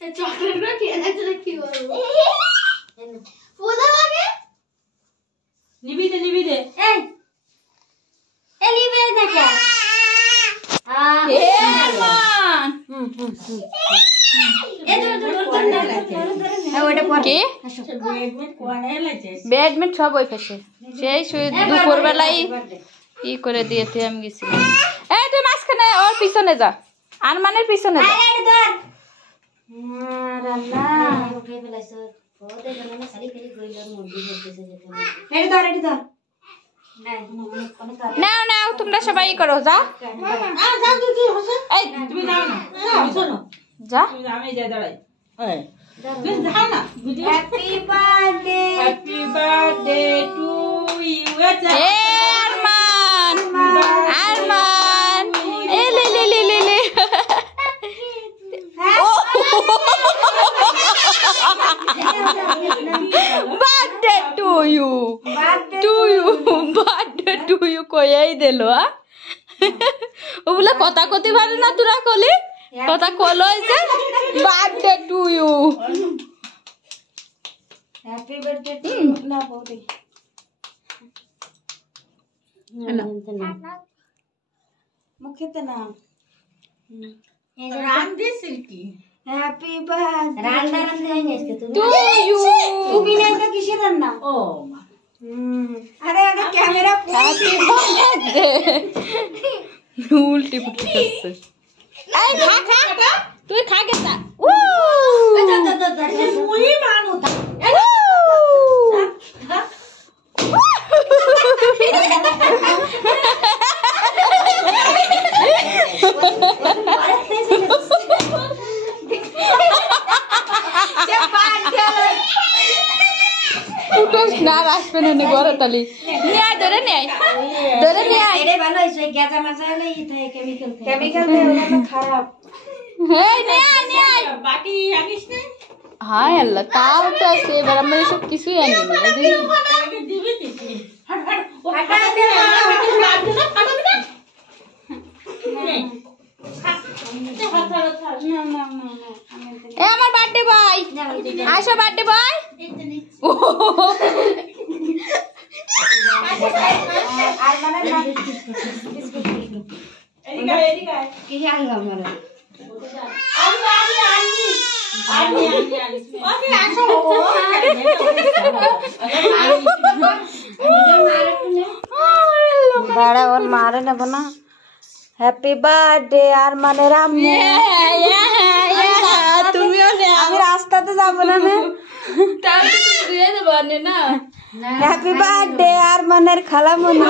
chocolate का केना रखी हो फूला आगे निभी दे ए निभी दे क्या ए अरमान ए बैग में सब ওই পাশে সেই দুপুর বেলায় ই করে দিয়েতে আমি গেছি এই তুই মাঝখানে ওর পিছনে যা আরমানের পিছনে যা রান্না ওকে ফেলাইছ ওদের জন্য সারি করে গইলার মুরগি বলতেছে যেতে এটি ধর না না তোমরা সবাই করো যা যাও তুই হসে এই তুমি যাও না আমি শোনো যা আমি যাই দাঁড়াই এই তুমি যাও না happy birthday to U A Arman এ লে birthday to you কইয়াই দিল ওগুলা কথা কতি পারে না তোরা কলি কথা কলই যে birthday to you happy birthday to না বৌদি মুখেতে না এই যে রান দিছিস কি হ্যাপি বার্থডে রান্না হয়নি আজকে টু ইউ তুমি না এটা কিসের রান্না ও আরে আগে ক্যামেরা হ্যাপি বার্থডে উল্টি পুটি করছে এই খা তুই খা গে যা ও মুই মানু না আসবে না ঘরে তালি নিয়ে ধরে নিয়ে এরে ভালো হইছে গ্যাজা মাজা হলে ই থাকে কেমিক্যাল দেয় ওটা খারাপ হেই নিয়ে বাটি আনিস না হায় আল্লাহ তাও তো আছে এবার আমরা সব কিছুই আনি না দিবি দিবি হট দে এ আমার birthday boy Ayesha birthday boy আর মানে এদিকে কি আনলো আমরা আমি ওকে আসো দাঁড়া ওর মারে নেব না হ্যাপি বার্থডে আর মানে রাম্মু তুমিও আমি রাস্তাতে যাবো না তাহলে তুমি দিয়ে দেবো না হ্যাপি বার্থডে আর মানের খালামণি